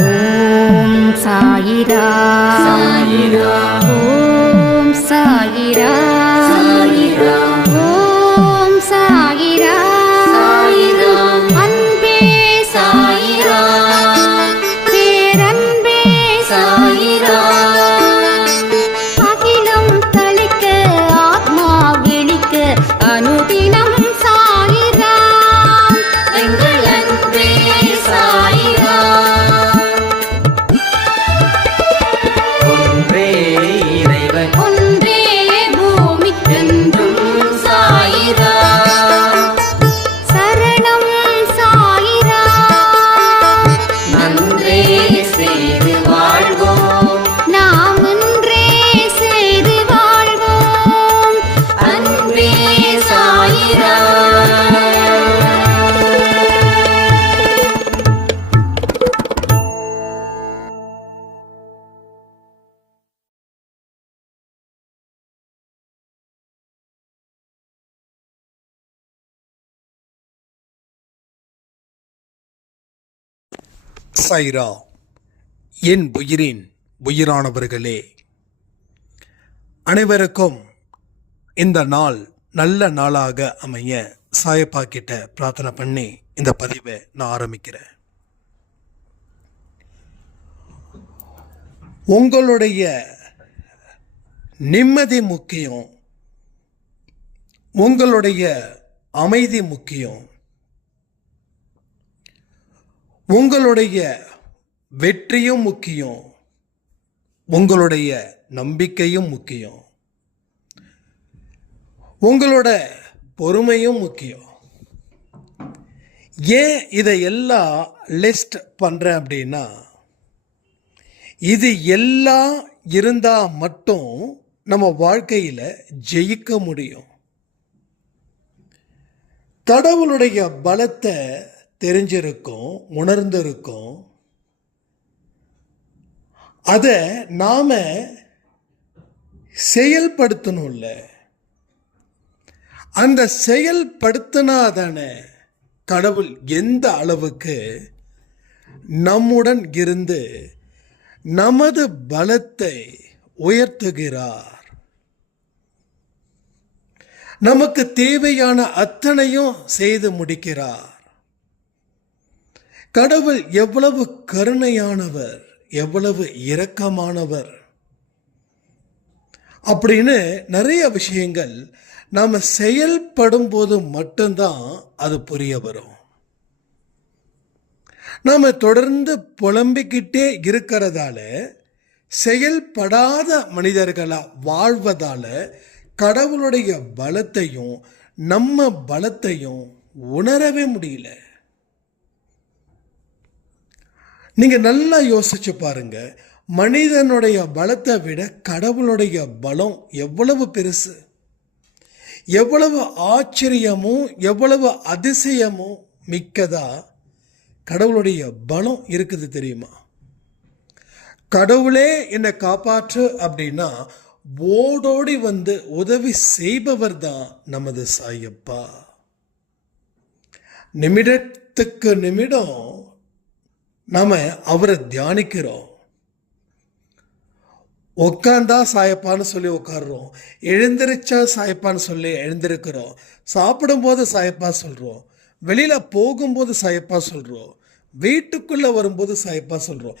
ஓம் சாயிரா சாயிரா ஓம் சாயிரா சாயிரா ஓம் சாயிரா சாயிரா அன்பே சாயிரா பேரன்பே சாயிரா அகிலம் தளிக்க ஆத்மா விழிக்க அனுதினம் சாயிரா எங்கள் அன்பே சாயிரா ஒன்றே இறைவன் ஒன்றே பூமிக்கென்றும் சாயிரா சரணம் சாயிரா நன்றே செய்து வாழ்வோம் நாம் ஒன்றே செய்து வாழ்வோம் அன்பே சாயிரா. சாயிரா. என் உயிரின் உயிரானவர்களே, அனைவருக்கும் இந்த நாள் நல்ல நாளாக அமைய சாயப்பா கிட்ட பிரார்த்தனை பண்ணி இந்த பதிவை நான் ஆரம்பிக்கிறேன். உங்களுடைய நிம்மதி முக்கியம், உங்களுடைய அமைதி முக்கியம், உங்களுடைய வெற்றியும் முக்கியம், உங்களுடைய நம்பிக்கையும் முக்கியம், உங்களோட பொறுமையும் முக்கியம். ஏன் இதையெல்லாம் லிஸ்ட் பண்ணுறேன் அப்படின்னா, இது எல்லாம் இருந்தால் மட்டும் நம்ம வாழ்க்கையில் ஜெயிக்க முடியும். கடவுளுடைய பலத்தை தெரிஞ்சிருக்கும், உணர்ந்திருக்கும். அதை நாம செயல்படுத்தணும்ல. அந்த செயல்படுத்தினாதானே கடவுள் எந்த அளவுக்கு நம்முடன் இருந்து நமது பலத்தை உயர்த்துகிறார். நமக்கு தேவையான அத்தனையும் செய்து முடிக்கிறார். கடவுள் எவ்வளவு கருணையானவர், எவ்வளவு இரக்கமானவர் அப்படின்னு நிறைய விஷயங்கள் நாம் செயல்படும் போது மட்டும்தான் அது புரிய வரும். நாம் தொடர்ந்து புலம்பிக்கிட்டே இருக்கிறதால, செயல்படாத மனிதர்களாக வாழ்வதால கடவுளுடைய பலத்தையும் நம்ம பலத்தையும் உணரவே முடியல. நீங்க நல்லா யோசிச்சு பாருங்க, மனிதனுடைய பலத்தை விட கடவுளுடைய பலம் எவ்வளவு பெருசு, எவ்வளவு ஆச்சரியமும் எவ்வளவு அதிசயமும் மிக்கதா கடவுளுடைய பலம் இருக்குது தெரியுமா? கடவுளே என்னை காப்பாற்று அப்படின்னா ஓடோடி வந்து உதவி செய்பவர் தான் நமது சாயப்பா. நிமிடத்துக்கு நிமிடம் நாம அவரை தியானிக்கிறோம். உட்காந்தா சாயப்பான்னு சொல்லி உட்காடுறோம், எழுந்திருச்சா சாயப்பான்னு சொல்லி எழுந்திருக்கிறோம், சாப்பிடும்போது சாயப்பா சொல்கிறோம், வெளியில் போகும்போது சாயப்பா சொல்கிறோம், வீட்டுக்குள்ளே வரும்போது சாயப்பா சொல்கிறோம்.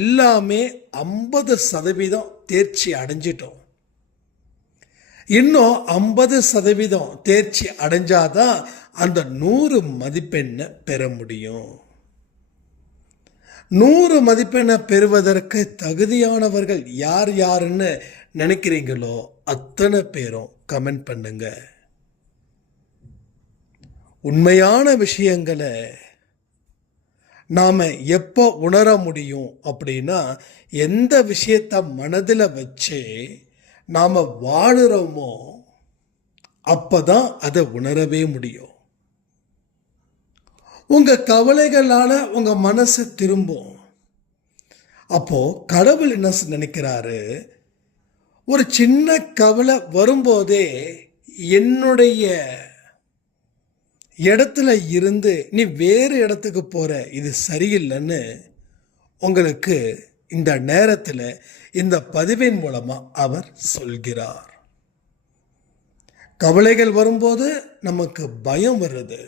எல்லாமே 50% தேர்ச்சி அடைஞ்சிட்டோம். இன்னும் 50% தேர்ச்சி அடைஞ்சாதான் அந்த 100 மதிப்பெண்ணை பெற முடியும். 100 மதிப்பெண்ணை பெறுவதற்கு தகுதியானவர்கள் யார் யாருன்னு நினைக்கிறீங்களோ அத்தனை பேரும் கமெண்ட் பண்ணுங்க. உண்மையான விஷயங்களை நாம் எப்போ உணர முடியும் அப்படின்னா, எந்த விஷயத்தை மனதில் வச்சு நாம் வாழுறோமோ அப்போதான் அதை உணரவே முடியும். உங்கள் கவலைகளால் உங்கள் மனசு திரும்பும். அப்போது கடவுள் என்ன நினைக்கிறாரு, ஒரு சின்ன கவலை வரும்போதே என்னுடைய இடத்துல இருந்து நீ வேறு இடத்துக்கு போகிற, இது சரியில்லைன்னு உங்களுக்கு இந்த நேரத்தில் இந்த பதிவின் மூலமா அவர் சொல்கிறார். கவலைகள் வரும்போது நமக்கு பயம் வருது.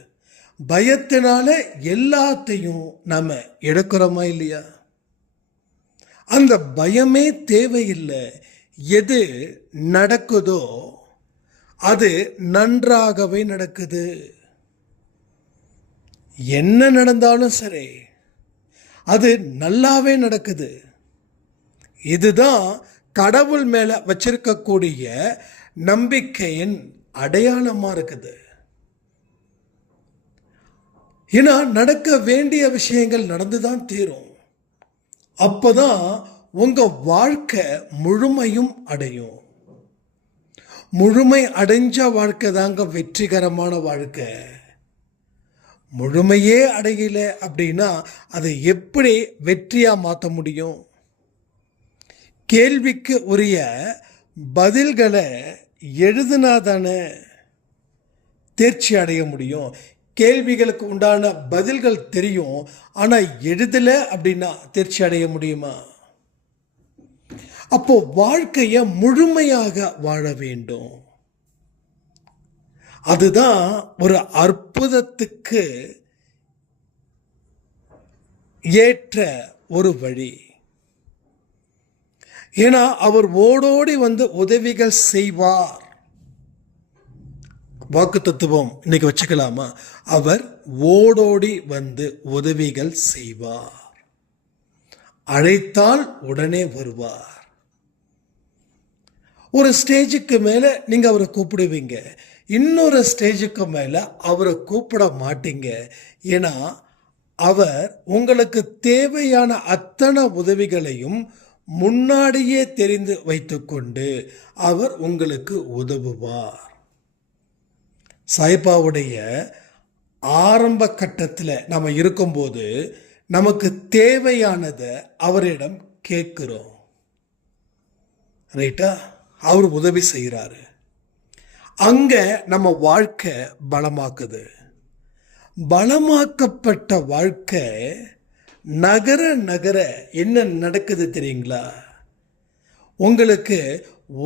பயத்தினால எல்லாத்தையும் நம்ம எடுக்கிறோமா இல்லையா? அந்த பயமே தேவையில்லை. எது நடக்குதோ அது நன்றாகவே நடக்குது. என்ன நடந்தாலும் சரி, அது நல்லாவே நடக்குது. இதுதான் கடவுள் மேல வச்சிருக்கக்கூடிய நம்பிக்கையின் அடையாளமா இருக்குது. ஏன்னா நடக்க வேண்டிய விஷயங்கள் நடந்துதான் தீரும். அப்பதான் உங்க வாழ்க்கை முழுமையும் அடையும். முழுமை அடைஞ்ச வாழ்க்கை தாங்க வெற்றிகரமான வாழ்க்கை. முழுமையே அடையல அப்படின்னா அதை எப்படி வெற்றியா மாற்ற முடியும்? கேள்விக்கு உரிய பதில்களை எழுதினாதானே தேர்ச்சி அடைய முடியும். கேள்விகளுக்கு உண்டான பதில்கள் தெரியும், ஆனால் எழுதலை அப்படின்னா தேர்ச்சி அடைய முடியுமா? அப்போ வாழ்க்கையை முழுமையாக வாழ வேண்டும். அதுதான் ஒரு அற்புதத்துக்கு ஏற்ற ஒரு வழி. ஏன்னா அவர் ஓடோடி வந்து உதவிகள் செய்வார். வாக்கு தத்துவம் இன்னைக்கு வச்சுக்கலாமா? அவர் ஓடோடி வந்து உதவிகள் செய்வார். அழைத்தால் உடனே வருவார். ஒரு ஸ்டேஜுக்கு மேல நீங்க அவரை கூப்பிடுவீங்க, இன்னொரு ஸ்டேஜுக்கு மேல அவரை கூப்பிட மாட்டீங்க. ஏன்னா அவர் உங்களுக்கு தேவையான அத்தனை உதவிகளையும் முன்னாடியே தெரிந்து வைத்துக்கொண்டு அவர் உங்களுக்கு உதவுவார். சாய்பாவுடைய ஆரம்ப கட்டத்தில் நம்ம இருக்கும்போது நமக்கு தேவையானதை அவரிடம் கேட்கிறோம், ரைட்டா? அவர் உதவி செய்கிறாரு. அங்க நம்ம வாழ்க்கை பலமாக்குது. பலமாக்கப்பட்ட வாழ்க்கை நகர நகர என்ன நடக்குது தெரியுங்களா? உங்களுக்கு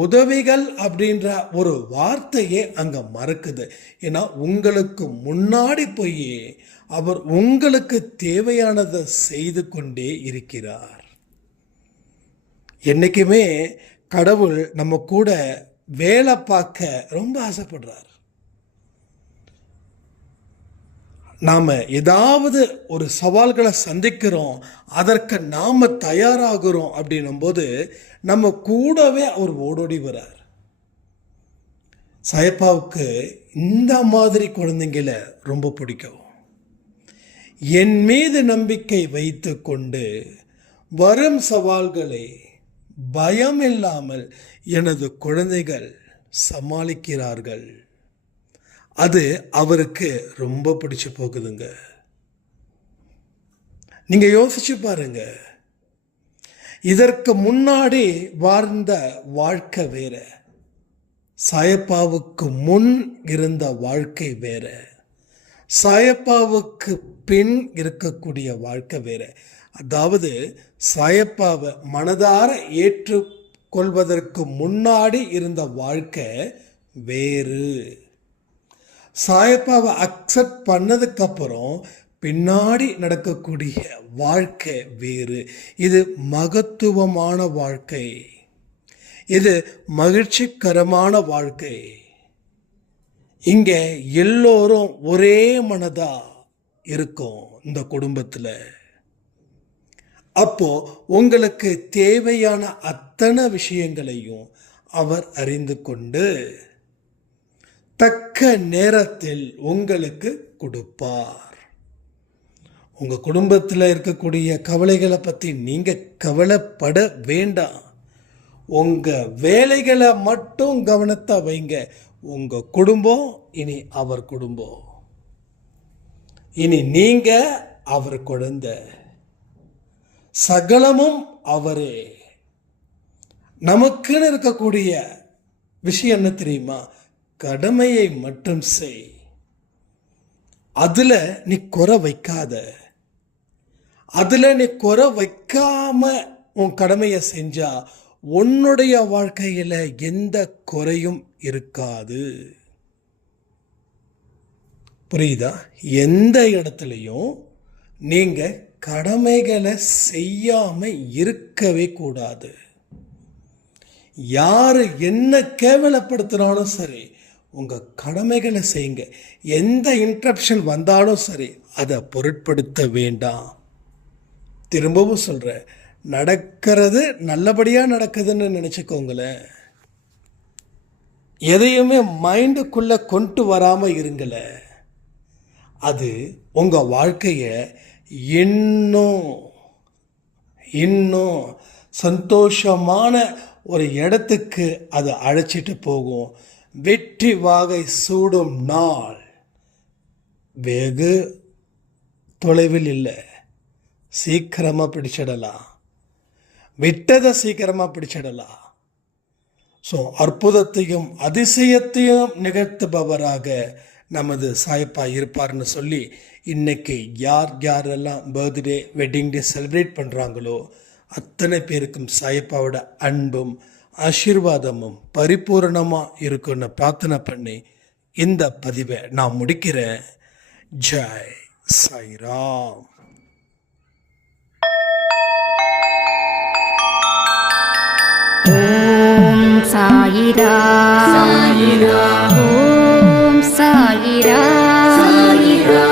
உதவிகள் அப்படின்ற ஒரு வார்த்தையே அங்க மறக்குது. ஏன்னா உங்களுக்கு முன்னாடி போய் அவர் உங்களுக்கு தேவையானதை செய்து கொண்டே இருக்கிறார். என்னைக்குமே கடவுள் நம்ம கூட வேலை பார்க்க ரொம்ப ஆசைப்படுறார். நாம ஏதாவது ஒரு சவால்களை சந்திக்கிறோம், அதற்கு நாம தயாராகிறோம் அப்படின்னும் போது நம்ம கூடவே அவர் ஓடோடி வரார். சாயப்பாவுக்கு இந்த மாதிரி குழந்தைங்களை ரொம்ப பிடிக்கும். என் மீது நம்பிக்கை வைத்து கொண்டு வரும் சவால்களை பயம் இல்லாமல் எனது குழந்தைகள் சமாளிக்கிறார்கள். அது அவருக்கு ரொம்ப பிடிச்சு போகுதுங்க. நீங்க யோசிச்சு பாருங்க, இதற்கு முன்னாடி வாழ்ந்த வாழ்க்கை வேற, சாயப்பாவுக்கு முன் இருந்த வாழ்க்கை வேற, சாயப்பாவுக்கு பின் இருக்கக்கூடிய வாழ்க்கை வேற. அதாவது சாயப்பாவை மனதார ஏற்றுக்கொள்வதற்கு முன்னாடி இருந்த வாழ்க்கை வேறு, சாயப்பாவை அக்செப்ட் பண்ணதுக்கு அப்புறம் பின்னாடி நடக்கக்கூடிய வாழ்க்கை வேறு. இது மகத்துவமான வாழ்க்கை, இது மகிழ்ச்சிகரமான வாழ்க்கை. இங்க எல்லோரும் ஒரே மனதா இருக்கும் இந்த குடும்பத்தில். அப்போ உங்களுக்கு தேவையான அத்தனை விஷயங்களையும் அவர் அறிந்து கொண்டு தக்க நேரத்தில் உங்களுக்கு கொடுப்பார். உங்க குடும்பத்தில் இருக்கக்கூடிய கவலைகளை பற்றி நீங்க கவலைப்பட வேண்டாம். உங்க வேலைகளை மட்டும் கவனத்தை வைங்க. உங்க குடும்பம் இனி அவர் குடும்பம், இனி நீங்க அவர் குழந்தை, சகலமும் அவரே. நமக்குன்னு இருக்கக்கூடிய விஷயம் என்ன தெரியுமா? கடமையை மட்டும் செய், அதுல நீ குறை வைக்காத. அதில் நீ குறை வைக்காம உன் கடமையை செஞ்சா உன்னுடைய வாழ்க்கையில் எந்த குறையும் இருக்காது. புரியுதா? எந்த இடத்துலையும் நீங்கள் கடமைகளை செய்யாமல் இருக்கவே கூடாது. யார் என்ன கேவலப்படுத்தினாலும் சரி, உங்கள் கடமைகளை செய்யுங்க. எந்த இன்ட்ரப்ஷன் வந்தாலும் சரி, அதை பொருட்படுத்த வேண்டாம். திரும்பவும் சொல்கிறேன், நடக்கிறது நல்லபடியாக நடக்குதுன்னு நினச்சிக்கோங்களேன். எதையுமே மைண்டுக்குள்ளே கொண்டு வராமல் இருங்களே. அது உங்கள் வாழ்க்கையை இன்னும் சந்தோஷமான ஒரு இடத்துக்கு அது அழைச்சிட்டு போகும். வெற்றி வாகை சூடும் நாள் வெகு தொலைவில் இல்லை. சீக்கிரமாக பிடிச்சிடலாம். விட்டதை சீக்கிரமாக பிடிச்சிடலாம். ஸோ அற்புதத்தையும் அதிசயத்தையும் நிகழ்த்துபவராக நமது சாயப்பா இருப்பார்னு சொல்லி இன்னைக்கு யாரெல்லாம் பர்த்டே வெட்டிங் டே செலிப்ரேட் பண்ணுறாங்களோ அத்தனை பேருக்கும் சாயப்பாவோட அன்பும் ஆசீர்வாதமும் பரிபூரணமாக இருக்குன்னு பிரார்த்தனை பண்ணி இந்த பதிவை நான் முடிக்கிறேன். ஜெய் சாய்ராம். ஓம் சாயிரா சாயிரா ஓம் சாயிரா சாயிரா